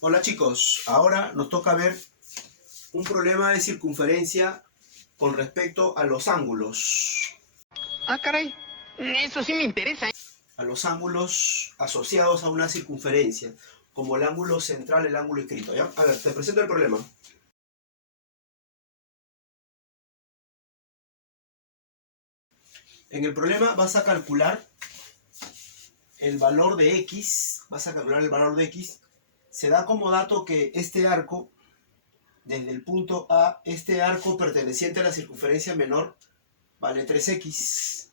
Hola chicos, ahora nos toca ver un problema de circunferencia con respecto a los ángulos. Ah, caray, eso sí me interesa. A los ángulos asociados a una circunferencia, como el ángulo central, el ángulo inscrito, ¿ya? A ver, te presento el problema. En el problema vas a calcular el valor de x, se da como dato que este arco, desde el punto A, este arco perteneciente a la circunferencia menor, vale 3x.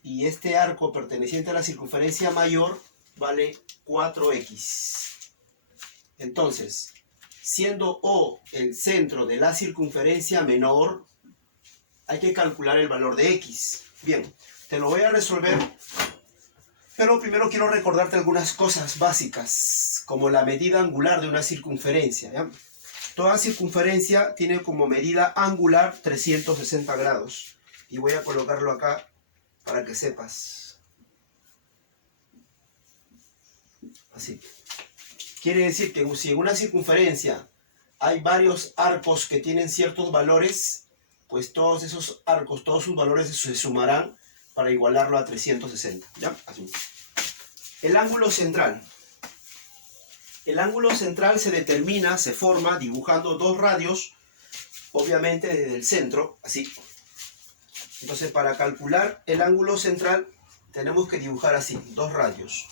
Y este arco perteneciente a la circunferencia mayor vale 4x. Entonces, siendo O el centro de la circunferencia menor, hay que calcular el valor de x. Bien, te lo voy a resolver, pero primero quiero recordarte algunas cosas básicas, como la medida angular de una circunferencia, ¿ya? Toda circunferencia tiene como medida angular 360 grados. Y voy a colocarlo acá para que sepas. Así. Quiere decir que si en una circunferencia hay varios arcos que tienen ciertos valores, pues todos esos arcos, todos sus valores se sumarán para igualarlo a 360. ¿Ya? Así. El ángulo central. El ángulo central se determina, se forma dibujando dos radios, obviamente desde el centro, así. Entonces, para calcular el ángulo central, tenemos que dibujar así, dos radios.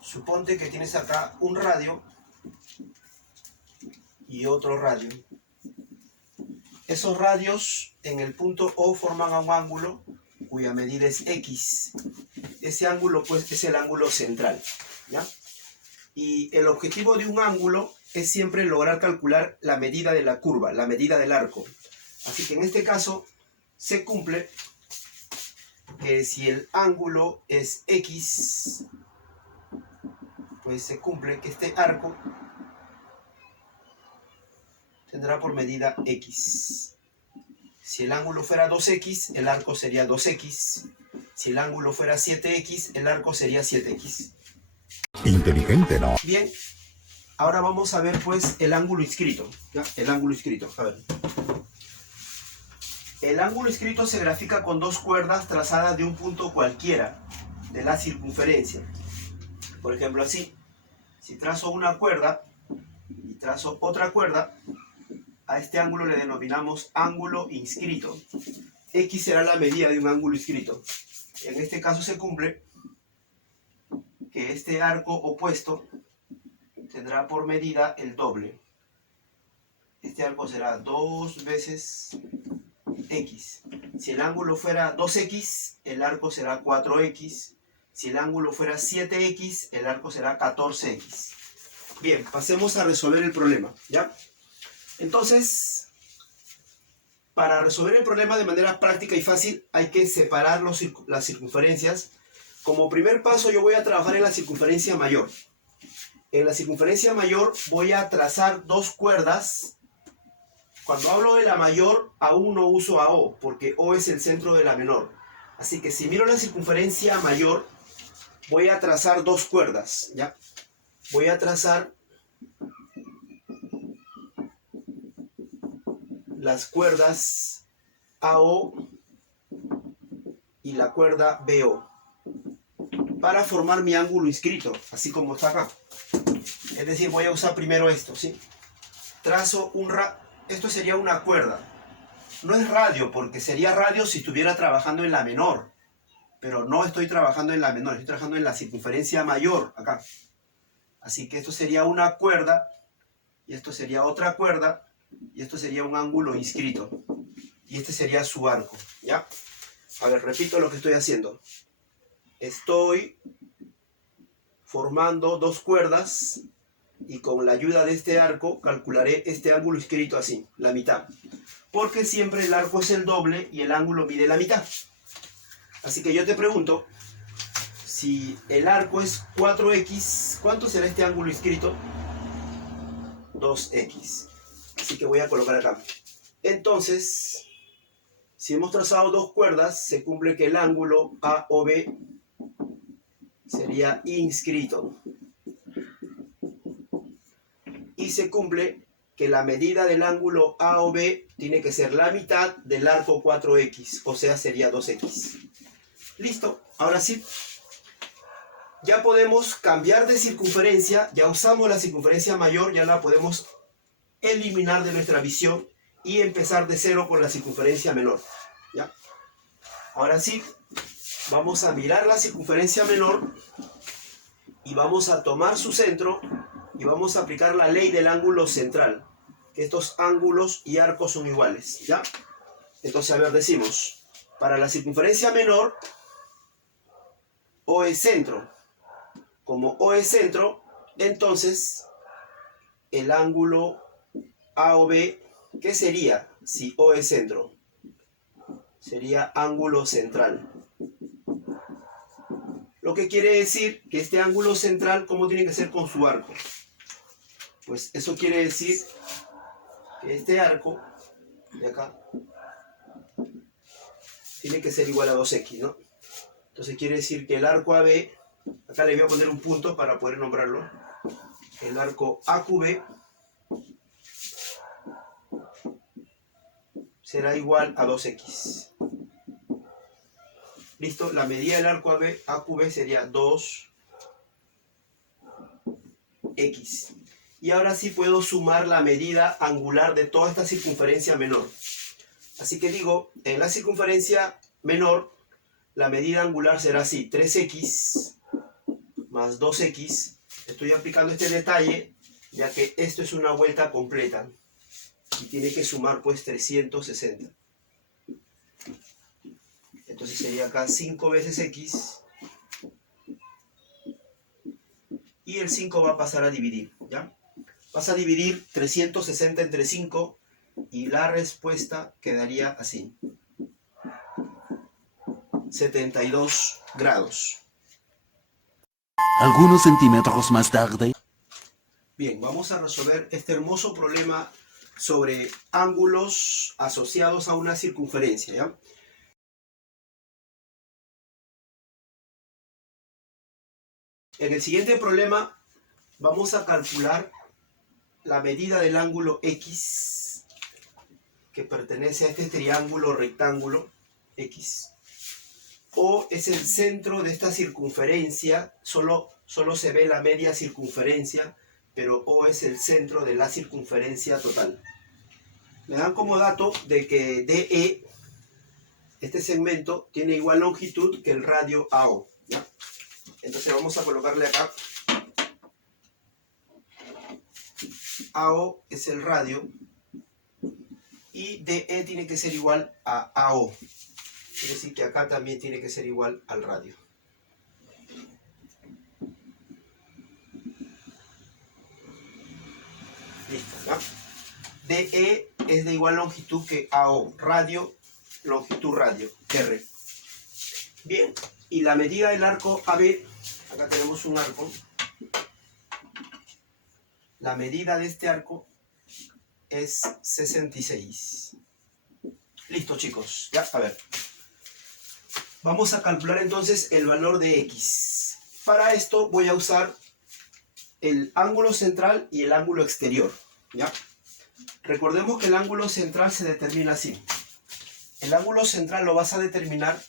Suponte que tienes acá un radio y otro radio. Esos radios en el punto O forman un ángulo cuya medida es x. Ese ángulo pues es el ángulo central, ¿ya? Y el objetivo de un ángulo es siempre lograr calcular la medida de la curva, la medida del arco. Así que en este caso se cumple que si el ángulo es x, pues se cumple que este arco tendrá por medida x. Si el ángulo fuera 2x, el arco sería 2x. Si el ángulo fuera 7x, el arco sería 7x. Inteligente, ¿no? Bien, ahora vamos a ver pues el ángulo inscrito. ¿Ya? El ángulo inscrito, a ver. El ángulo inscrito se grafica con dos cuerdas trazadas de un punto cualquiera de la circunferencia. Por ejemplo, así. Si trazo una cuerda y trazo otra cuerda, a este ángulo le denominamos ángulo inscrito. X será la medida de un ángulo inscrito. En este caso se cumple que este arco opuesto tendrá por medida el doble. Este arco será 2 veces x. Si el ángulo fuera 2x, el arco será 4x. Si el ángulo fuera 7x, el arco será 14x. Bien, pasemos a resolver el problema, ¿ya? Entonces, para resolver el problema de manera práctica y fácil, hay que separar las circunferencias. Como primer paso, yo voy a trabajar en la circunferencia mayor. En la circunferencia mayor voy a trazar dos cuerdas. Cuando hablo de la mayor, aún no uso a O, porque O es el centro de la menor. Así que si miro la circunferencia mayor, voy a trazar dos cuerdas, ¿ya? Voy a trazar las cuerdas AO y la cuerda BO para formar mi ángulo inscrito, así como está acá. Es decir, voy a usar primero esto, ¿sí? Trazo esto sería una cuerda. No es radio, porque sería radio si estuviera trabajando en la menor. Pero no estoy trabajando en la menor, estoy trabajando en la circunferencia mayor, acá. Así que esto sería una cuerda, y esto sería otra cuerda, y esto sería un ángulo inscrito. Y este sería su arco, ¿ya? A ver, repito lo que estoy haciendo. Estoy formando dos cuerdas y con la ayuda de este arco calcularé este ángulo inscrito así, la mitad. Porque siempre el arco es el doble y el ángulo mide la mitad. Así que yo te pregunto, si el arco es 4x, ¿cuánto será este ángulo inscrito? 2x. Así que voy a colocar acá. Entonces, si hemos trazado dos cuerdas, se cumple que el ángulo AOB sería inscrito. y se cumple que la medida del ángulo AOB tiene que ser la mitad del arco 4X, o sea, sería 2X. Listo, ahora sí. Ya podemos cambiar de circunferencia, ya usamos la circunferencia mayor, ya la podemos eliminar de nuestra visión y empezar de cero con la circunferencia menor. ¿Ya? Ahora sí, vamos a mirar la circunferencia menor y vamos a tomar su centro y vamos a aplicar la ley del ángulo central, que estos ángulos y arcos son iguales, ¿ya? Entonces, a ver, decimos, para la circunferencia menor, O es centro. Como O es centro, entonces, el ángulo AOB, ¿qué sería si O es centro? Sería ángulo central. Lo que quiere decir que este ángulo central, ¿cómo tiene que ser con su arco? Pues eso quiere decir que este arco de acá tiene que ser igual a 2x, ¿no? Entonces quiere decir que el arco AB, acá le voy a poner un punto para poder nombrarlo, el arco AQB será igual a 2x. ¿Listo? La medida del arco AQB sería 2x. Y ahora sí puedo sumar la medida angular de toda esta circunferencia menor. Así que digo, en la circunferencia menor, la medida angular será así, 3x más 2x. Estoy aplicando este detalle, ya que esto es una vuelta completa. Y tiene que sumar pues 360. Entonces sería acá 5 veces x. Y el 5 va a pasar a dividir, ¿ya? Vas a dividir 360 entre 5 y la respuesta quedaría así. 72 grados. Algunos centímetros más tarde. Bien, vamos a resolver este hermoso problema sobre ángulos asociados a una circunferencia, ¿ya? En el siguiente problema vamos a calcular la medida del ángulo X que pertenece a este triángulo rectángulo X. O es el centro de esta circunferencia, solo se ve la media circunferencia, pero O es el centro de la circunferencia total. Me dan como dato de que DE, este segmento, tiene igual longitud que el radio AO, ¿ya? Entonces vamos a colocarle acá. AO es el radio y DE tiene que ser igual a AO. Es decir, que acá también tiene que ser igual al radio. Listo, ¿ya? DE es de igual longitud que AO. Radio, longitud radio, R. Bien, y la medida del arco AB, acá tenemos un arco. La medida de este arco es 66. Listo, chicos. Ya, a ver. Vamos a calcular entonces el valor de X. Para esto voy a usar el ángulo central y el ángulo exterior, ¿ya? Recordemos que el ángulo central se determina así. El ángulo central lo vas a determinar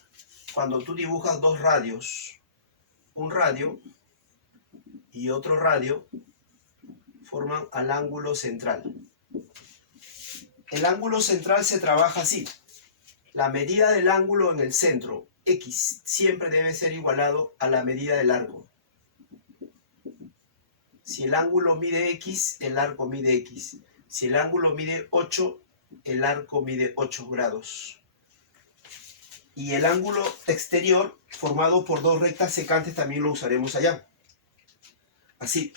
cuando tú dibujas dos radios. Un radio y otro radio forman al ángulo central. El ángulo central se trabaja así. La medida del ángulo en el centro, X, siempre debe ser igualado a la medida del arco. Si el ángulo mide X, el arco mide X. Si el ángulo mide 8, el arco mide 8 grados. Y el ángulo exterior, formado por dos rectas secantes, también lo usaremos allá. Así.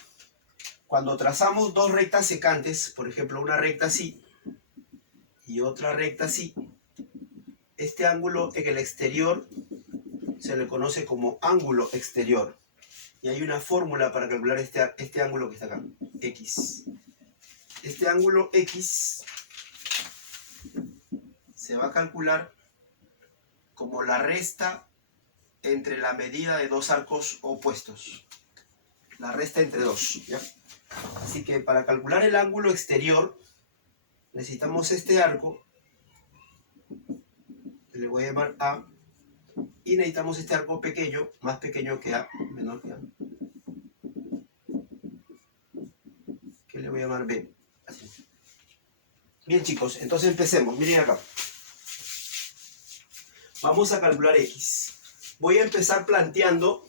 Cuando trazamos dos rectas secantes, por ejemplo, una recta así y otra recta así, este ángulo en el exterior se le conoce como ángulo exterior. Y hay una fórmula para calcular este ángulo que está acá, X. Este ángulo X se va a calcular como la resta entre la medida de dos arcos opuestos. La resta entre dos, ¿ya? Así que para calcular el ángulo exterior, necesitamos este arco, que le voy a llamar A, y necesitamos este arco pequeño, más pequeño que A, menor que A, que le voy a llamar B. Así. Bien chicos, entonces empecemos, miren acá. Vamos a calcular X. Voy a empezar planteando,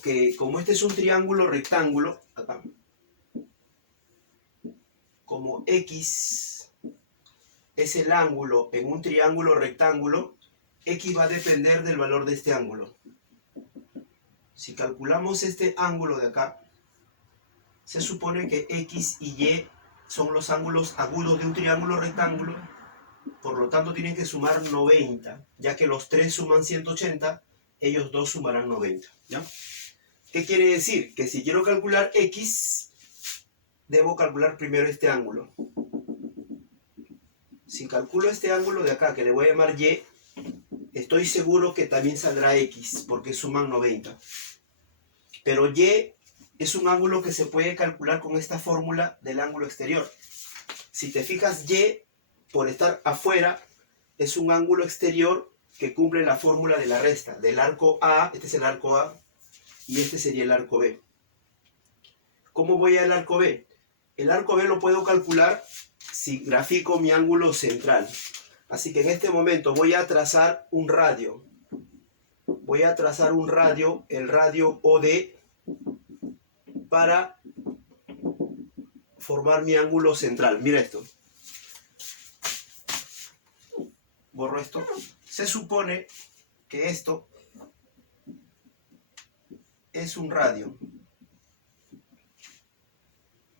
que como este es un triángulo rectángulo, acá, como X es el ángulo en un triángulo rectángulo, X va a depender del valor de este ángulo. Si calculamos este ángulo de acá, se supone que X y Y son los ángulos agudos de un triángulo rectángulo, por lo tanto tienen que sumar 90, ya que los tres suman 180, ellos dos sumarán 90, ¿ya? ¿Qué quiere decir? Que si quiero calcular X, debo calcular primero este ángulo. Si calculo este ángulo de acá, que le voy a llamar Y, estoy seguro que también saldrá X, porque suman 90. Pero Y es un ángulo que se puede calcular con esta fórmula del ángulo exterior. Si te fijas, Y, por estar afuera, es un ángulo exterior que cumple la fórmula de la resta. Del arco A, este es el arco A, y este sería el arco B. ¿Cómo voy al arco B? El arco B lo puedo calcular si grafico mi ángulo central. Así que en este momento voy a trazar un radio. Voy a trazar un radio, el radio OD, para formar mi ángulo central. Mira esto. Borro esto. Se supone que esto es un radio.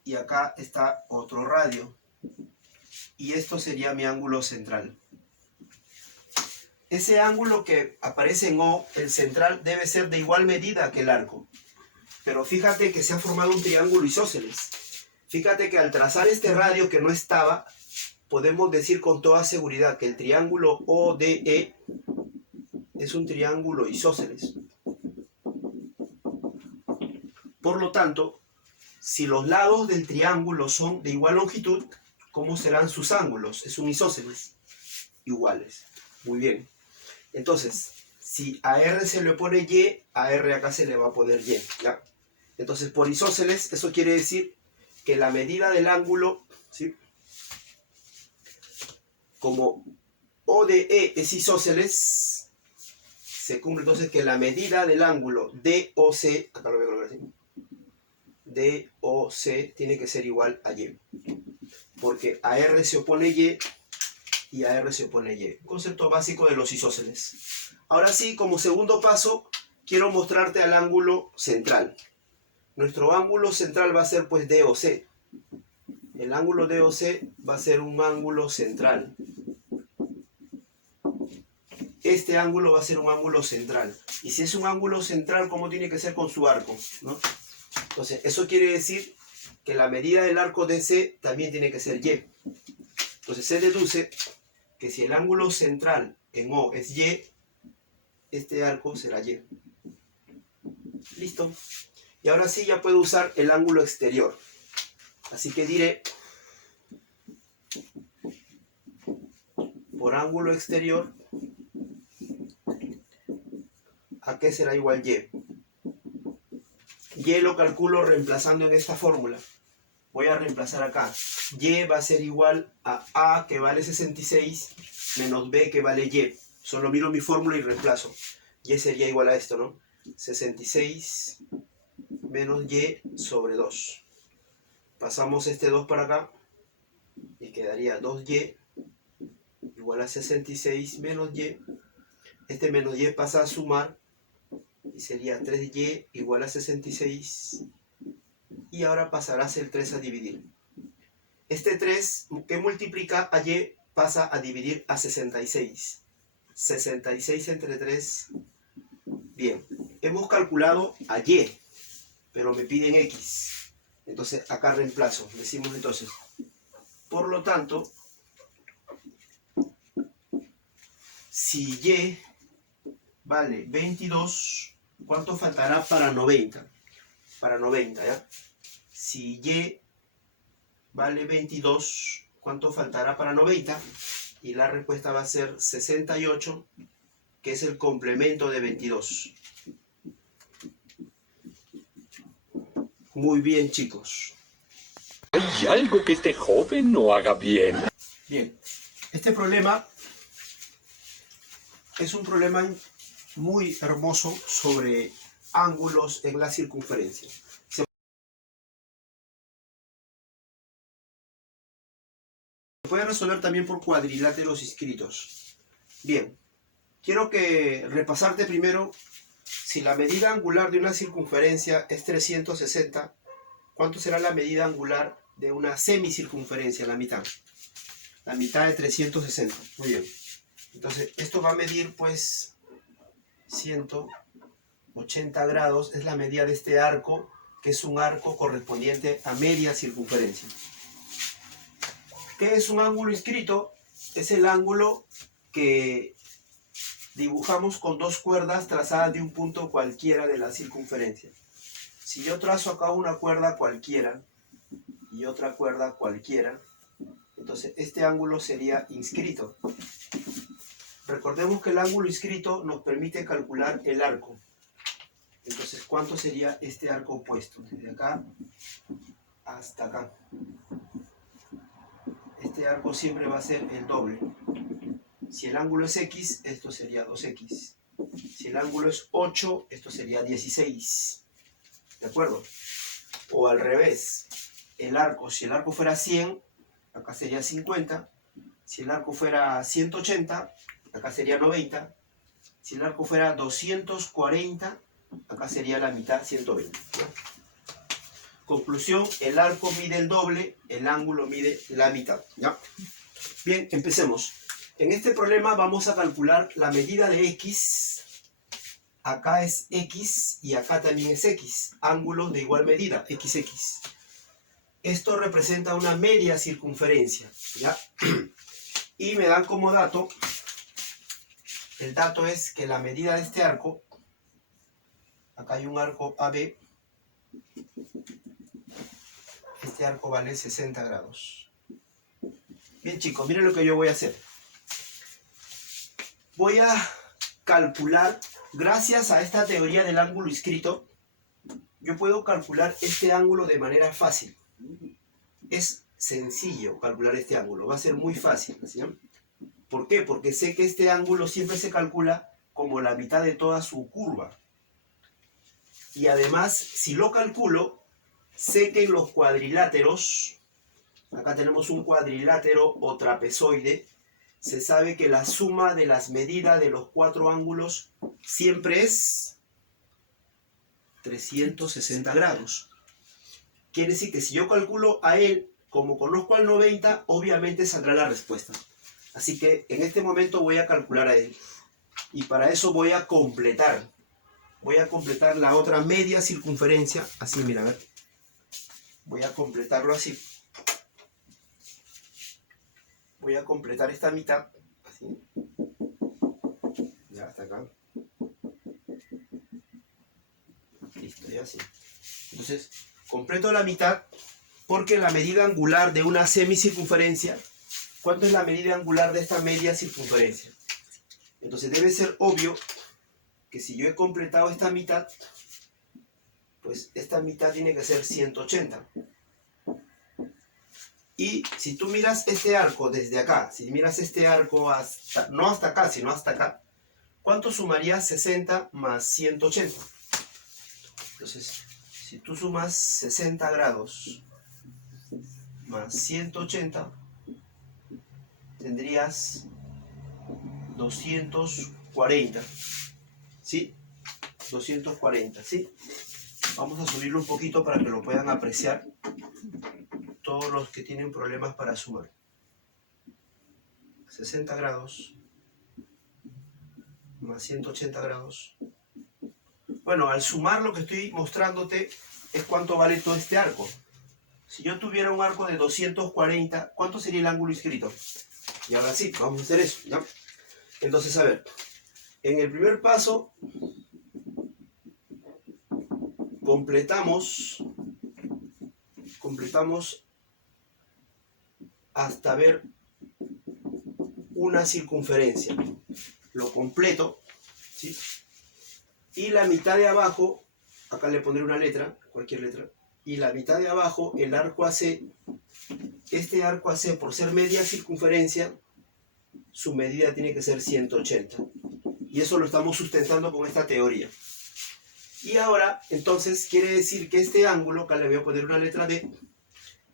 Y acá está otro radio. Y esto sería mi ángulo central. Ese ángulo que aparece en O, el central, debe ser de igual medida que el arco. Pero fíjate que se ha formado un triángulo isósceles. Fíjate que al trazar este radio que no estaba, podemos decir con toda seguridad que el triángulo ODE es un triángulo isósceles. Por lo tanto, si los lados del triángulo son de igual longitud, ¿cómo serán sus ángulos? Es un isósceles. Iguales. Muy bien. Entonces, si a R se le pone Y, a R acá se le va a poner Y, ¿ya? Entonces, por isósceles, eso quiere decir que la medida del ángulo, ¿sí? Como ODE es isósceles, se cumple entonces que la medida del ángulo DOC, acá lo voy a colocar así, DOC tiene que ser igual a Y. Porque a R se opone y a R se opone Y. Concepto básico de los isósceles. Ahora sí, como segundo paso, quiero mostrarte el ángulo central. Nuestro ángulo central va a ser pues DOC. El ángulo DOC va a ser un ángulo central. Este ángulo va a ser un ángulo central. Y si es un ángulo central, ¿cómo tiene que ser con su arco? ¿No? Entonces, eso quiere decir que la medida del arco DC también tiene que ser Y. Entonces, se deduce que si el ángulo central en O es Y, este arco será Y. ¿Listo? Y ahora sí ya puedo usar el ángulo exterior. Así que diré, por ángulo exterior, ¿a qué será igual Y? Y lo calculo reemplazando en esta fórmula. Voy a reemplazar acá. Y va a ser igual a A, que vale 66, menos B, que vale Y. Solo miro mi fórmula y reemplazo. Y sería igual a esto, ¿no? 66 menos Y sobre 2. Pasamos este 2 para acá y quedaría 2Y igual a 66 menos Y. Este menos Y pasa a sumar y sería 3Y igual a 66. Y ahora pasarás el 3 a dividir. Este 3 que multiplica a Y pasa a dividir a 66. 66 entre 3. Bien, hemos calculado a Y, pero me piden X. Entonces acá reemplazo. Decimos entonces, por lo tanto, si Y vale 22, ¿cuánto faltará para 90? Para 90, ¿ya? Si Y vale 22, ¿cuánto faltará para 90? Y la respuesta va a ser 68, que es el complemento de 22. Muy bien, chicos. ¿Hay algo que este joven no haga bien? Bien, este problema es un problema muy hermoso sobre ángulos en la circunferencia. Se puede resolver también por cuadriláteros inscritos. Bien, quiero que repasarte primero, si la medida angular de una circunferencia es 360, ¿cuánto será la medida angular de una semicircunferencia, la mitad? La mitad de 360, muy bien. Entonces, esto va a medir, pues, 180 grados, es la medida de este arco, que es un arco correspondiente a media circunferencia. ¿Qué es un ángulo inscrito? Es el ángulo que dibujamos con dos cuerdas trazadas de un punto cualquiera de la circunferencia. Si yo trazo acá una cuerda cualquiera y otra cuerda cualquiera, entonces este ángulo sería inscrito. Recordemos que el ángulo inscrito nos permite calcular el arco. Entonces, ¿cuánto sería este arco opuesto? Desde acá hasta acá. Este arco siempre va a ser el doble. Si el ángulo es X, esto sería 2X. Si el ángulo es 8, esto sería 16. ¿De acuerdo? O al revés. El arco, si el arco fuera 100, acá sería 50. Si el arco fuera 180, acá sería 90. Si el arco fuera 240, acá sería la mitad, 120. ¿No? Conclusión, el arco mide el doble, el ángulo mide la mitad. ¿Ya? Bien, empecemos. En este problema vamos a calcular la medida de X. Acá es X y acá también es X. Ángulos de igual medida, XX. Esto representa una media circunferencia. ¿Ya? Y me dan como dato, el dato es que la medida de este arco, acá hay un arco AB, este arco vale 60 grados. Bien, chicos, miren lo que yo voy a hacer. Voy a calcular, gracias a esta teoría del ángulo inscrito, yo puedo calcular este ángulo de manera fácil. Es sencillo calcular este ángulo, va a ser muy fácil, ¿sí? ¿Por qué? Porque sé que este ángulo siempre se calcula como la mitad de toda su curva. Y además, si lo calculo, sé que en los cuadriláteros, acá tenemos un cuadrilátero o trapezoide, se sabe que la suma de las medidas de los cuatro ángulos siempre es 360 grados. Quiere decir que si yo calculo a él, como conozco al 90, obviamente saldrá la respuesta. Así que en este momento voy a calcular a él. Y para eso voy a completar. Voy a completar la otra media circunferencia. Así, mira, a ver. Voy a completarlo así. Voy a completar esta mitad. Así. Ya, hasta acá. Listo, ya así. Entonces, completo la mitad porque la medida angular de una semicircunferencia, ¿cuánto es la medida angular de esta media circunferencia? Entonces debe ser obvio que si yo he completado esta mitad, pues esta mitad tiene que ser 180. Y si tú miras este arco desde acá, si miras este arco hasta, no hasta acá, sino hasta acá, ¿cuánto sumaría 60 más 180? Entonces, si tú sumas 60 grados más 180, tendrías 240. ¿Sí? 240, ¿sí? Vamos a subirlo un poquito para que lo puedan apreciar todos los que tienen problemas para sumar. 60 grados más 180 grados. Bueno, al sumar lo que estoy mostrándote es cuánto vale todo este arco. Si yo tuviera un arco de 240, ¿cuánto sería el ángulo inscrito? Y ahora sí, vamos a hacer eso, ¿ya? Entonces, a ver, en el primer paso, completamos hasta ver una circunferencia. Lo completo, ¿sí? Y la mitad de abajo, acá le pondré una letra, cualquier letra, y la mitad de abajo, el arco AC, este arco AC, por ser media circunferencia, su medida tiene que ser 180. Y eso lo estamos sustentando con esta teoría. Y ahora, entonces, quiere decir que este ángulo, acá le voy a poner una letra D,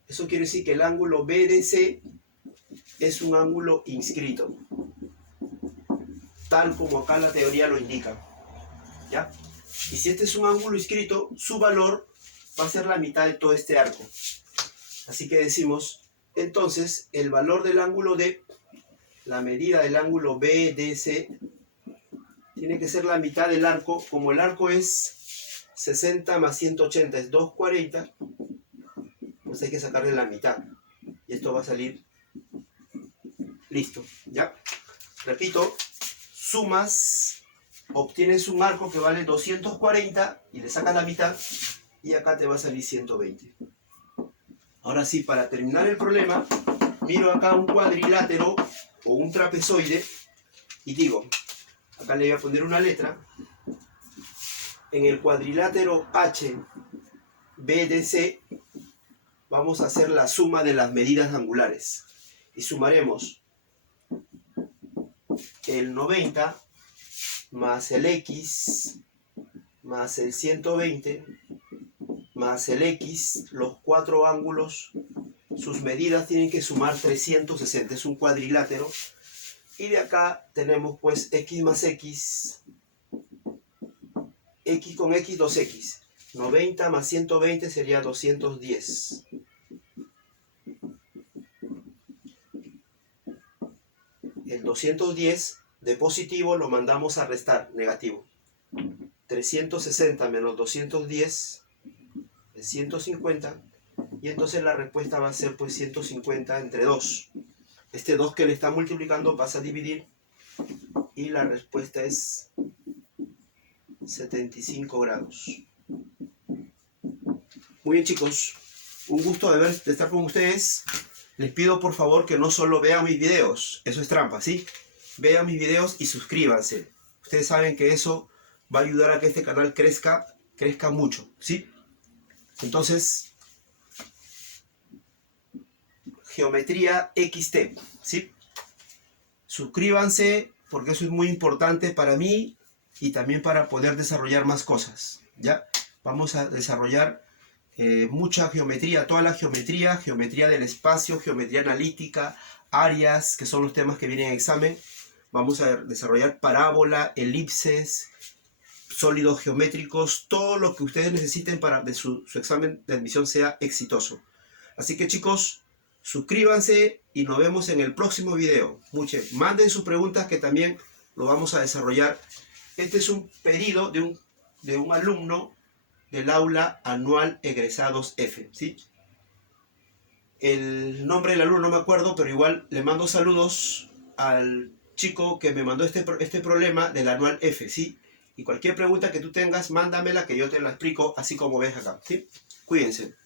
eso quiere decir que el ángulo BDC es un ángulo inscrito, tal como acá la teoría lo indica, ¿ya? Y si este es un ángulo inscrito, su valor va a ser la mitad de todo este arco. Así que decimos, entonces, el valor del ángulo D, la medida del ángulo BDC, tiene que ser la mitad del arco. Como el arco es 60 más 180 es 240, pues hay que sacarle la mitad. Y esto va a salir listo, ¿ya? Repito, sumas, obtienes un arco que vale 240 y le sacas la mitad y acá te va a salir 120. Ahora sí, para terminar el problema, miro acá un cuadrilátero o un trapezoide y digo, acá le voy a poner una letra, en el cuadrilátero HBDC vamos a hacer la suma de las medidas angulares y sumaremos el 90 más el X más el 120 más el X, los cuatro ángulos, sus medidas tienen que sumar 360, es un cuadrilátero. Y de acá tenemos pues X más X, X con X, 2X. 90 más 120 sería 210. El 210 de positivo lo mandamos a restar, negativo. 360 menos 210 es 150. Y entonces la respuesta va a ser pues 150 entre 2. Este 2 que le está multiplicando pasa a dividir. Y la respuesta es 75 grados. Muy bien, chicos. Un gusto de estar con ustedes. Les pido por favor que no solo vean mis videos. Eso es trampa, ¿sí? Vean mis videos y suscríbanse. Ustedes saben que eso va a ayudar a que este canal crezca mucho, ¿sí? Entonces, geometría XT, ¿sí? Suscríbanse porque eso es muy importante para mí y también para poder desarrollar más cosas, ¿ya? Vamos a desarrollar mucha geometría, toda la geometría, geometría del espacio, geometría analítica, áreas, que son los temas que vienen en examen. Vamos a desarrollar parábola, elipses, sólidos geométricos, todo lo que ustedes necesiten para que su examen de admisión sea exitoso. Así que chicos, suscríbanse y nos vemos en el próximo video. Manden sus preguntas que también lo vamos a desarrollar. Este es un pedido de un alumno del aula anual egresados F, ¿sí? El nombre del alumno no me acuerdo, pero igual le mando saludos al chico que me mandó este problema del anual F, ¿sí? Y cualquier pregunta que tú tengas, mándamela que yo te la explico así como ves acá, ¿sí? Cuídense.